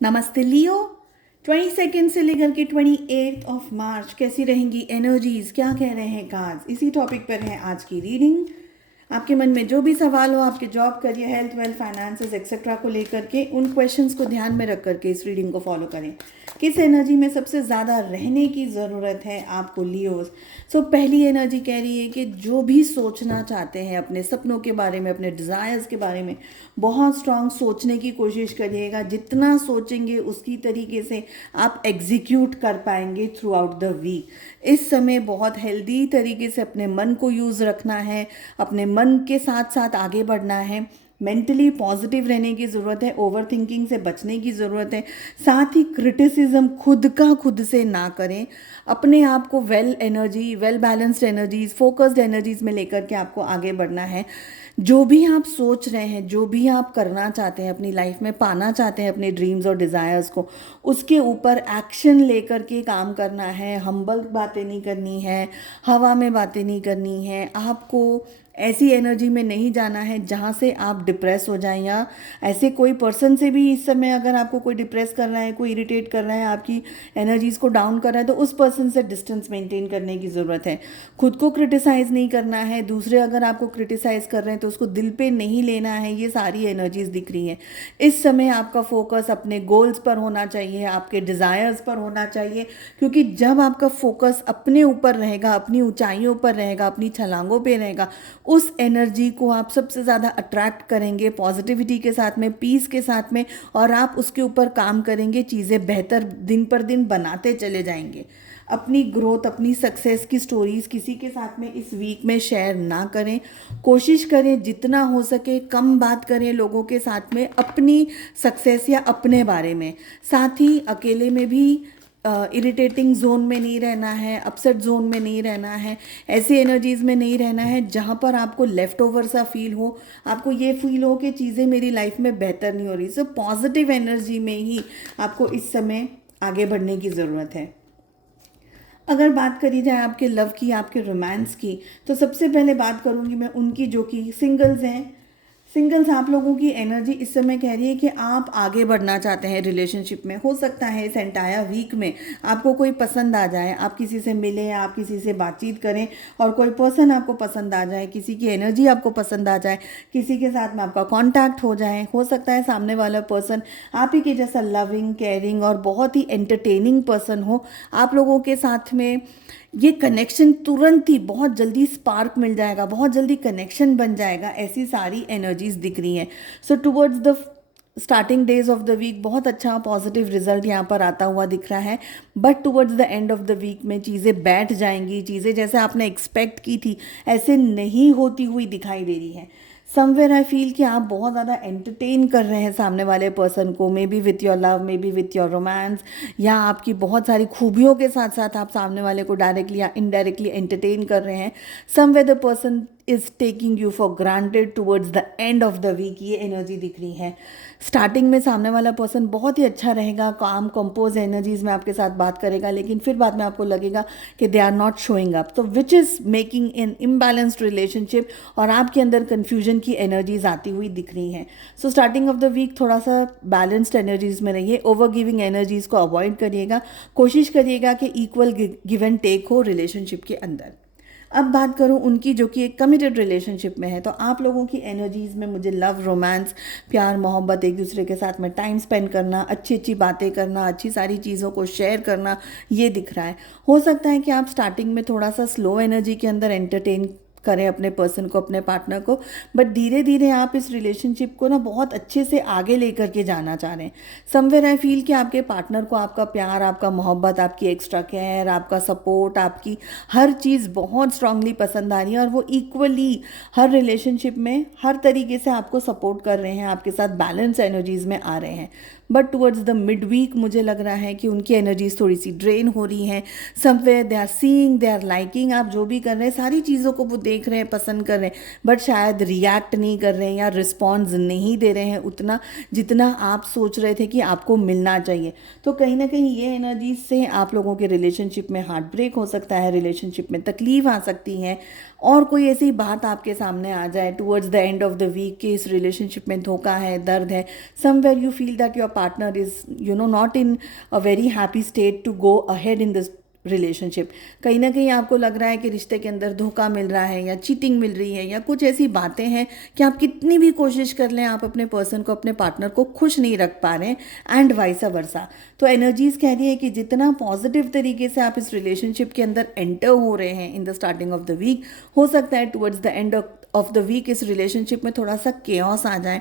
नमस्ते लियो। 22 से लेकर के 28 मार्च कैसी रहेंगी एनर्जीज, क्या कह रहे हैं कार्ड्स, इसी टॉपिक पर है आज की रीडिंग। आपके मन में जो भी सवाल हो आपके job, career, health, wealth, finances etcetera को लेकर के उन क्वेश्चंस को ध्यान में रख करके इस रीडिंग को फॉलो करें। किस एनर्जी में सबसे ज़्यादा रहने की ज़रूरत है आपको लियोस। पहली एनर्जी कह रही है कि जो भी सोचना चाहते हैं अपने सपनों के बारे में, अपने डिज़ायर्स के बारे में, बहुत स्ट्रांग सोचने की कोशिश करिएगा। जितना सोचेंगे उसी तरीके से आप एग्जीक्यूट कर पाएंगे थ्रू आउट द वीक। इस समय बहुत हेल्दी तरीके से अपने मन को यूज़ रखना है, अपने मन के साथ साथ आगे बढ़ना है। मेंटली पॉजिटिव रहने की ज़रूरत है, ओवर थिंकिंग से बचने की ज़रूरत है। साथ ही क्रिटिसिज्म खुद से ना करें। अपने आप को well balanced energies, focused energies में लेकर के आपको आगे बढ़ना है। जो भी आप सोच रहे हैं, जो भी आप करना चाहते हैं अपनी लाइफ में, पाना चाहते हैं अपने ड्रीम्स और डिज़ायर्स को, उसके ऊपर एक्शन लेकर के काम करना है। हम्बल बातें नहीं करनी है, हवा में बातें नहीं करनी है। आपको ऐसी एनर्जी में नहीं जाना है जहाँ से आप डिप्रेस हो जाएं, या ऐसे कोई पर्सन से भी इस समय अगर आपको कोई डिप्रेस कर रहा है, कोई इरिटेट कर रहा है, आपकी एनर्जीज़ को डाउन कर रहा है, तो उस पर्सन से डिस्टेंस मेंटेन करने की ज़रूरत है। खुद को क्रिटिसाइज़ नहीं करना है। दूसरे अगर आपको क्रिटिसाइज़ कर रहे हैं तो उसको दिल पे नहीं लेना है। ये सारी एनर्जीज़ दिख रही हैं। इस समय आपका फोकस अपने गोल्स पर होना चाहिए, आपके डिज़ायर्स पर होना चाहिए, क्योंकि जब आपका फोकस अपने ऊपर रहेगा, अपनी ऊंचाइयों पर रहेगा, अपनी छलांगों पे रहेगा, उस एनर्जी को आप सबसे ज़्यादा अट्रैक्ट करेंगे, पॉजिटिविटी के साथ में, पीस के साथ में, और आप उसके ऊपर काम करेंगे। चीज़ें बेहतर दिन पर दिन बनाते चले जाएंगे। अपनी ग्रोथ, अपनी सक्सेस की स्टोरीज किसी के साथ में इस वीक में शेयर ना करें। कोशिश करें जितना हो सके कम बात करें लोगों के साथ में अपनी सक्सेस या अपने बारे में। साथ ही अकेले में भी इरिटेटिंग जोन में नहीं रहना है, अपसेट जोन में नहीं रहना है, ऐसी एनर्जीज में नहीं रहना है जहाँ पर आपको लेफ्ट ओवर सा फील हो, आपको ये फील हो कि चीज़ें मेरी लाइफ में बेहतर नहीं हो रही। पॉजिटिव एनर्जी में ही आपको इस समय आगे बढ़ने की ज़रूरत है। अगर बात करी जाए आपके लव की, आपके रोमांस की, तो सबसे पहले बात करूँगी मैं उनकी जो कि सिंगल्स हैं। सिंगल्स, आप लोगों की एनर्जी इस समय कह रही है कि आप आगे बढ़ना चाहते हैं रिलेशनशिप में। हो सकता है इस एंटायर वीक में आपको कोई पसंद आ जाए, आप किसी से मिलें, आप किसी से बातचीत करें और कोई पर्सन आपको पसंद आ जाए, किसी की एनर्जी आपको पसंद आ जाए, किसी के साथ में आपका कांटेक्ट हो जाए। हो सकता है सामने वाला पर्सन आप ही के जैसा लविंग, केयरिंग और बहुत ही एंटरटेनिंग पर्सन हो। आप लोगों के साथ में ये कनेक्शन तुरंत ही बहुत जल्दी स्पार्क मिल जाएगा, बहुत जल्दी कनेक्शन बन जाएगा। ऐसी सारी एनर्जीज दिख रही हैं। Towards the starting days of the week बहुत अच्छा पॉजिटिव रिजल्ट यहाँ पर आता हुआ दिख रहा है। But towards the end of the week में चीज़ें बैठ जाएंगी। चीज़ें जैसे आपने एक्सपेक्ट की थी ऐसे नहीं होती हुई दिखाई दे रही हैं। समवेयर आई फील कि आप बहुत ज़्यादा एंटरटेन कर रहे हैं सामने वाले पर्सन को, may be with your love, may be with your romance, या आपकी बहुत सारी खूबियों के साथ साथ आप सामने वाले को डायरेक्टली या इनडायरेक्टली एंटरटेन कर रहे हैं। Somewhere the person is taking you for granted towards the end of the week, ये एनर्जी दिख रही है। स्टार्टिंग में सामने वाला पर्सन बहुत ही अच्छा रहेगा, काम कंपोज एनर्जीज में आपके साथ बात करेगा, लेकिन फिर बाद में आपको लगेगा कि they are not showing up, तो which is making an imbalanced relationship, और आपके अंदर कन्फ्यूजन की एनर्जीज आती हुई दिख रही हैं। स्टार्टिंग ऑफ द वीक थोड़ा सा बैलेंस्ड एनर्जीज में रहिए, ओवर गिविंग एनर्जीज को अवॉइड करिएगा। कोशिश करिएगा कि इक्वल गिव एंड टेक हो रिलेशनशिप के अंदर। अब बात करूं उनकी जो कि एक कमिटेड रिलेशनशिप में है, तो आप लोगों की एनर्जीज में मुझे लव, रोमांस, प्यार, मोहब्बत, एक दूसरे के साथ में टाइम स्पेंड करना, अच्छी अच्छी बातें करना, अच्छी सारी चीज़ों को शेयर करना, ये दिख रहा है। हो सकता है कि आप स्टार्टिंग में थोड़ा सा स्लो एनर्जी के अंदर एंटरटेन करें अपने पर्सन को, अपने पार्टनर को, बट धीरे धीरे आप इस रिलेशनशिप को ना बहुत अच्छे से आगे लेकर के जाना चाह रहे हैं। समवेयर आई फील कि आपके पार्टनर को आपका प्यार, आपका मोहब्बत, आपकी एक्स्ट्रा केयर, आपका सपोर्ट, आपकी हर चीज़ बहुत स्ट्रांगली पसंद आ रही है, और वो इक्वली हर रिलेशनशिप में हर तरीके से आपको सपोर्ट कर रहे हैं, आपके साथ बैलेंस एनर्जीज में आ रहे हैं। But towards the mid week मुझे लग रहा है कि उनकी एनर्जीज थोड़ी सी ड्रेन हो रही हैं। Somewhere they are seeing, they are liking, आप जो भी कर रहे हैं सारी चीज़ों को वो देख रहे हैं, पसंद कर रहे हैं, बट शायद रिएक्ट नहीं कर रहे हैं या रिस्पॉन्स नहीं दे रहे हैं उतना जितना आप सोच रहे थे कि आपको मिलना चाहिए। तो कहीं ना कहीं ये एनर्जी से आप लोगों के रिलेशनशिप में हार्ट ब्रेक हो सकता है, रिलेशनशिप में तकलीफ आ सकती है, और कोई ऐसी बात आपके सामने आ जाए towards the end of the week कि इस रिलेशनशिप में धोखा है, दर्द है, somewhere you feel that your partner is not in a very happy state to go ahead in this relationship. कहीं ना कहीं आपको लग रहा है कि रिश्ते के अंदर धोखा मिल रहा है या चीटिंग मिल रही है या कुछ ऐसी बातें हैं कि आप कितनी भी कोशिश कर लें आप अपने पर्सन को, अपने पार्टनर को खुश नहीं रख पा रहे हैं एंड वाइसा वर्सा। तो एनर्जीज कह रही है कि जितना पॉजिटिव तरीके से आप इस रिलेशनशिप के अंदर एंटर हो रहे हैं in the starting of the week, हो सकता है towards the end of the week इस रिलेशनशिप में थोड़ा सा केओस आ जाए,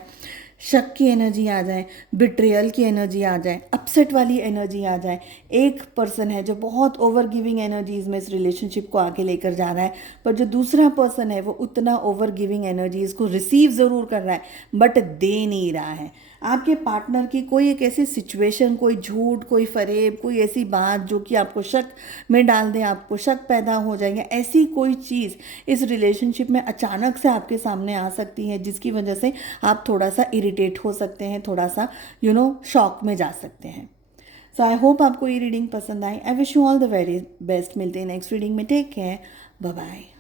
शक की एनर्जी आ जाए, बिट्रेयल की एनर्जी आ जाए, अपसेट वाली एनर्जी आ जाए। एक पर्सन है जो बहुत ओवर गिविंग एनर्जीज में इस रिलेशनशिप को आगे लेकर जा रहा है, पर जो दूसरा पर्सन है वो उतना ओवर गिविंग एनर्जीज को रिसीव ज़रूर कर रहा है बट दे नहीं रहा है। आपके पार्टनर की कोई एक ऐसी सिचुएशन, कोई झूठ, कोई फरेब, कोई ऐसी बात जो कि आपको शक में डाल दे, आपको शक पैदा हो जाएगा, ऐसी कोई चीज़ इस रिलेशनशिप में अचानक से आपके सामने आ सकती है जिसकी वजह से आप थोड़ा सा इरिटेट हो सकते हैं, थोड़ा सा शॉक में जा सकते हैं। सो आई होप आपको ये रीडिंग पसंद आई। I wish you all the very best. मिलते हैं नेक्स्ट रीडिंग में। Take care, bye bye.